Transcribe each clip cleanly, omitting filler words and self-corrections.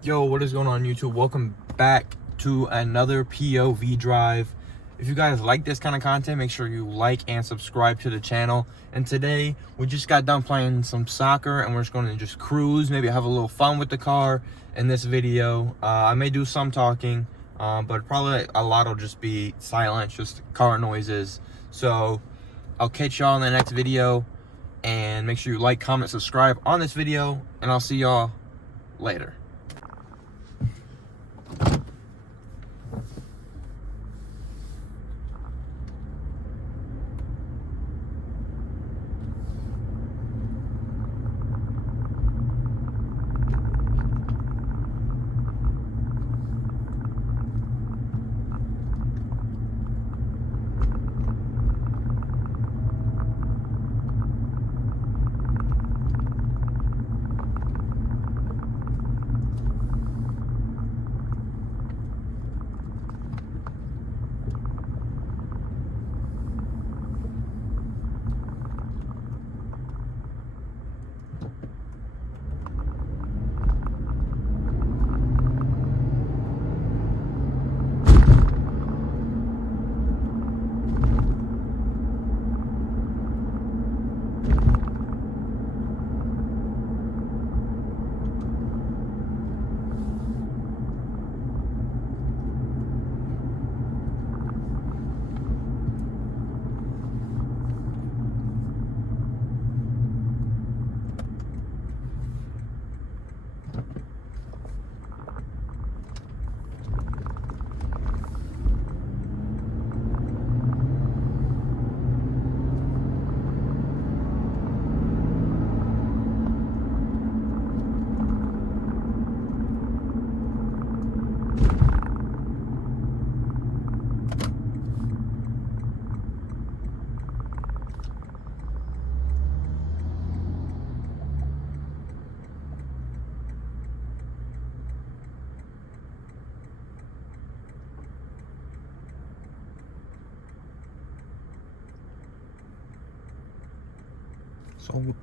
Yo, what is going on YouTube? Welcome back to another POV drive. If you guys like this kind of content, make sure you like and subscribe to the channel. And today we just got done playing some soccer and we're just going to just cruise, maybe have a little fun with the car in this video. I may do some talking, but probably a lot will just be silent, just car noises. So I'll catch y'all in the next video, and make sure you like, comment, subscribe on this video, and I'll see y'all later.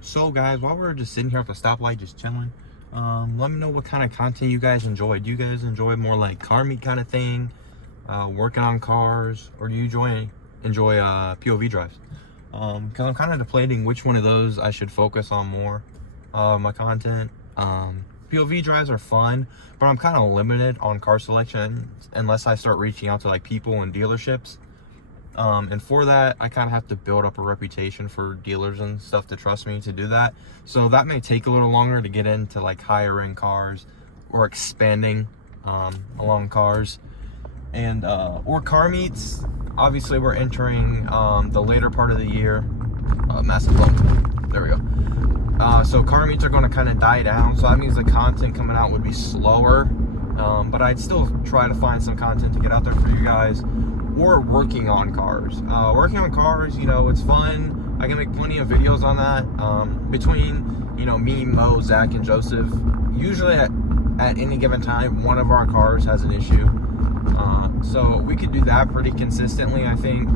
So guys, while we're just sitting here at the stoplight just chilling, let me know what kind of content you guys enjoy. Do you guys enjoy more like car meet kind of thing, working on cars, or do you enjoy POV drives? Because I'm kind of debating which one of those I should focus on more, my content. POV drives are fun, but I'm kind of limited on car selection unless I start reaching out to like people and dealerships. And for that, I kind of have to build up a reputation for dealers and stuff to trust me to do that. So that may take a little longer to get into like higher end cars or expanding along cars. And or car meets. Obviously, we're entering the later part of the year. Massive bump. There we go. So car meets are going to kind of die down. So that means the content coming out would be slower. But I'd still try to find some content to get out there for you guys. Or working on cars. Working on cars, you know, it's fun. I can make plenty of videos on that. Between, you know, me, Mo, Zach, and Joseph, usually at any given time, one of our cars has an issue. So we could do that pretty consistently, I think.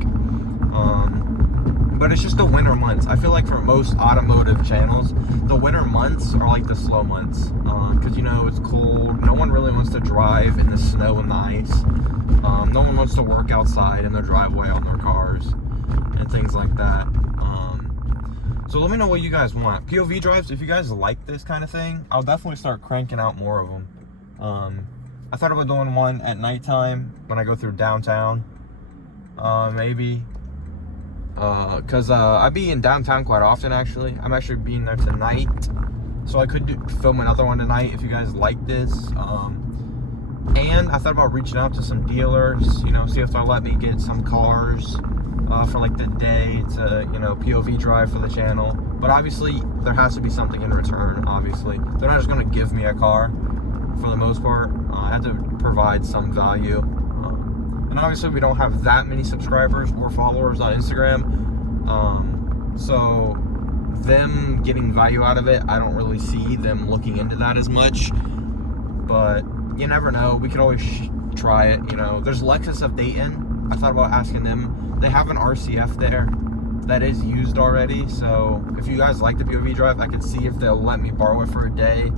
But it's just the winter months. I feel like for most automotive channels, the winter months are like the slow months. Because, you know, it's cold. No one really wants to drive in the snow and the ice. No one wants to work outside in their driveway on their cars and things like that. So let me know what you guys want. POV drives, if you guys like this kind of thing, I'll definitely start cranking out more of them. I thought about doing one at nighttime when I go through downtown. Maybe. Because I be in downtown quite often, actually. I'm actually being there tonight. So I could film another one tonight if you guys like this. And I thought about reaching out to some dealers, you know, see if they'll let me get some cars for like the day to, you know, POV drive for the channel. But obviously, there has to be something in return, obviously. They're not just going to give me a car for the most part. I have to provide some value. And obviously, we don't have that many subscribers or followers on Instagram. So them getting value out of it, I don't really see them looking into that as much. But you never know. We could always try it, you know. There's Lexus of Dayton. I thought about asking them. They have an RCF there that is used already. So if you guys like the POV drive, I could see if they'll let me borrow it for a day.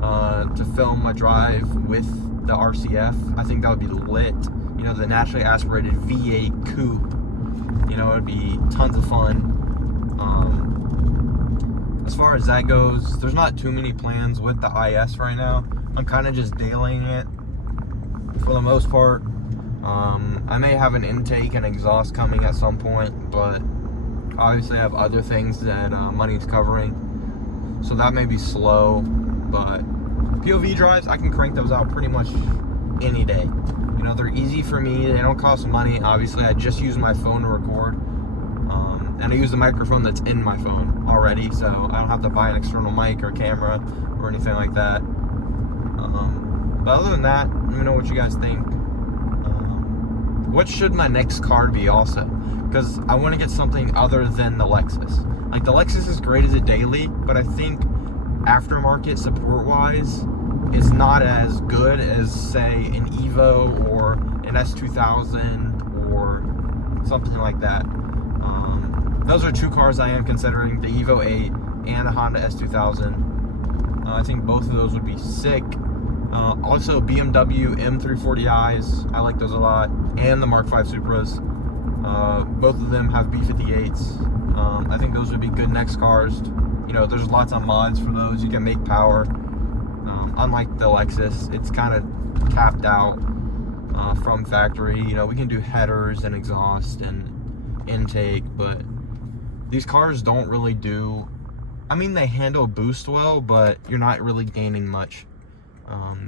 to film a drive with the RCF. I think that would be lit. You know, the naturally aspirated V8 coupe. You know, it'd be tons of fun. As far as that goes, there's not too many plans with the IS right now. I'm kind of just dailying it for the most part. I may have an intake and exhaust coming at some point, but obviously I have other things that money's covering, so that may be slow. But POV drives, I can crank those out pretty much any day. You know, they're easy for me, they don't cost money. Obviously I just use my phone to record, and I use the microphone that's in my phone already, so I don't have to buy an external mic or camera or anything like that. But other than that, let me know what you guys think. What should my next car be also? Because I want to get something other than the Lexus. Like, the Lexus is great as a daily, but I think aftermarket support-wise, it's not as good as, say, an Evo or an S2000 or something like that. Those are two cars I am considering, the Evo 8 and a Honda S2000. I think both of those would be sick. Also, BMW M340i's, I like those a lot, and the Mark V Supras. Both of them have B58s. I think those would be good next cars. You know, there's lots of mods for those. You can make power. Unlike the Lexus, it's kind of capped out from factory. You know, we can do headers and exhaust and intake, but these cars don't really do, I mean, they handle boost well, but you're not really gaining much.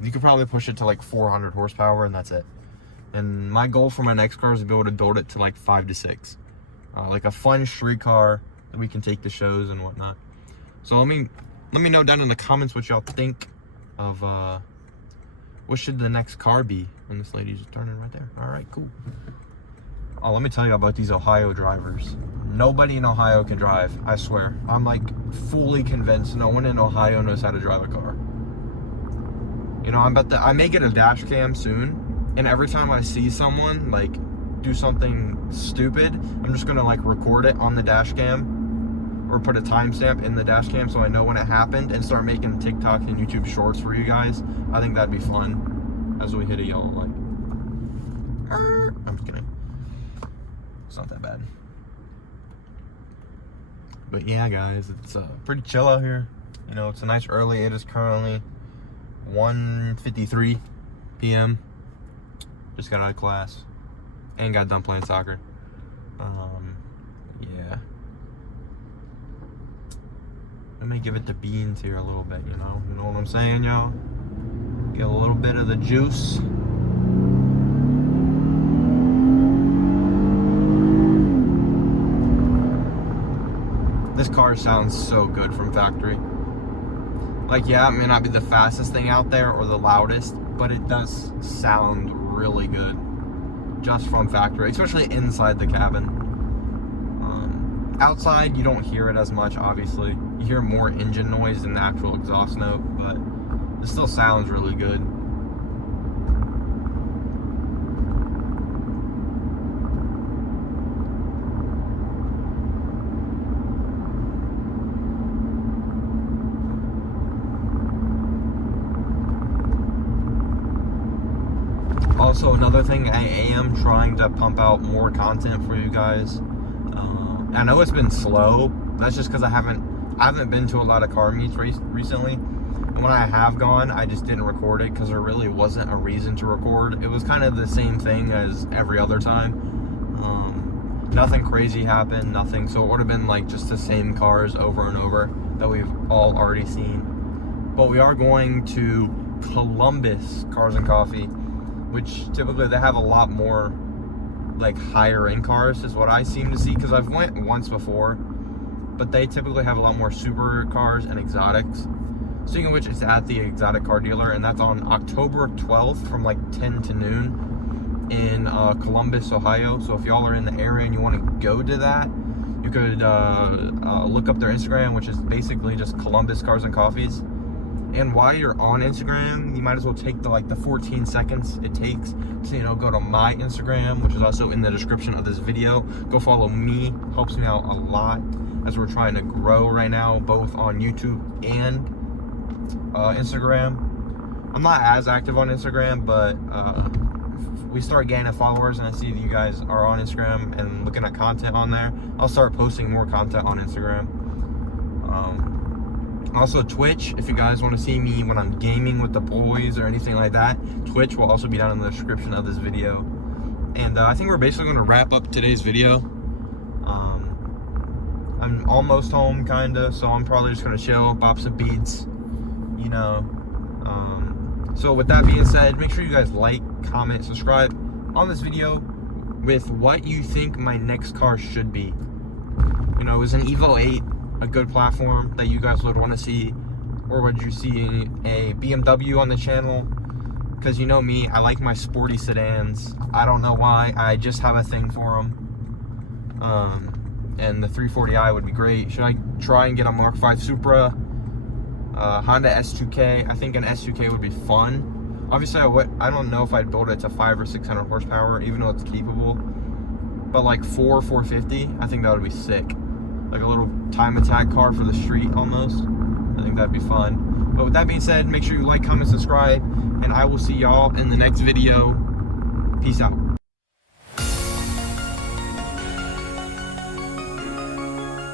You could probably push it to like 400 horsepower and that's it. And my goal for my next car is to be able to build it to like 5 to 6. Like a fun street car that we can take to shows and whatnot. So let me know down in the comments what y'all think of what should the next car be. And this lady's just turning right there. All right, cool. Oh, let me tell you about these Ohio drivers. Nobody in Ohio can drive, I swear. I'm like fully convinced no one in Ohio knows how to drive a car. You know, I may get a dash cam soon, and every time I see someone like do something stupid, I'm just gonna like record it on the dash cam or put a timestamp in the dash cam so I know when it happened and start making TikTok and YouTube shorts for you guys. I think that'd be fun as we hit a yellow light. I'm just kidding. It's not that bad. But yeah, guys, it's pretty chill out here. You know, it's a nice early. It is currently 1:53 p.m. Just got out of class and got done playing soccer. Yeah. Let me give it the beans here a little bit, you know what I'm saying, y'all? Get a little bit of the juice. This car sounds so good from factory. Like, yeah, it may not be the fastest thing out there or the loudest, but it does sound really good just from factory, especially inside the cabin. Outside, you don't hear it as much, obviously. You hear more engine noise than the actual exhaust note, but it still sounds really good. Also, another thing, I am trying to pump out more content for you guys. I know it's been slow. That's just because I haven't been to a lot of car meets recently. And when I have gone, I just didn't record it because there really wasn't a reason to record. It was kind of the same thing as every other time. Nothing crazy happened, nothing. So it would have been like just the same cars over and over that we've all already seen. But we are going to Columbus Cars and Coffee, which typically they have a lot more like higher end cars is what I seem to see, because I've went once before, but they typically have a lot more super cars and exotics. Speaking of which, it's at the exotic car dealer, and that's on October 12th from like 10 to noon in Columbus, Ohio. So if y'all are in the area and you want to go to that, you could look up their Instagram, which is basically just Columbus Cars and Coffees. And while you're on Instagram, you might as well take the 14 seconds it takes to, you know, go to my Instagram, which is also in the description of this video. Go follow me, helps me out a lot as we're trying to grow right now, both on YouTube and Instagram. I'm not as active on Instagram, but if we start gaining followers and I see that you guys are on Instagram and looking at content on there, I'll start posting more content on Instagram. Also Twitch, if you guys want to see me when I'm gaming with the boys or anything like that, Twitch will also be down in the description of this video. And I think we're basically going to wrap up today's video. I'm almost home, kinda, so I'm probably just going to chill, bop some beats, you know. So with that being said, make sure you guys like, comment, subscribe on this video with what you think my next car should be. You know, is an Evo 8 a good platform that you guys would want to see, or would you see a BMW on the channel? Because you know me, I like my sporty sedans. I don't know why, I just have a thing for them. And the 340i would be great. Should I try and get a Mark V Supra? Honda S2K. I think an S2K would be fun. Obviously, I don't know if I'd build it to 500 or 600 horsepower, even though it's capable. But like 450, I think that would be sick. Like a little time attack car for the street almost. I think that'd be fun. But with that being said, make sure you like, comment, subscribe, and I will see y'all in the next video. Peace out.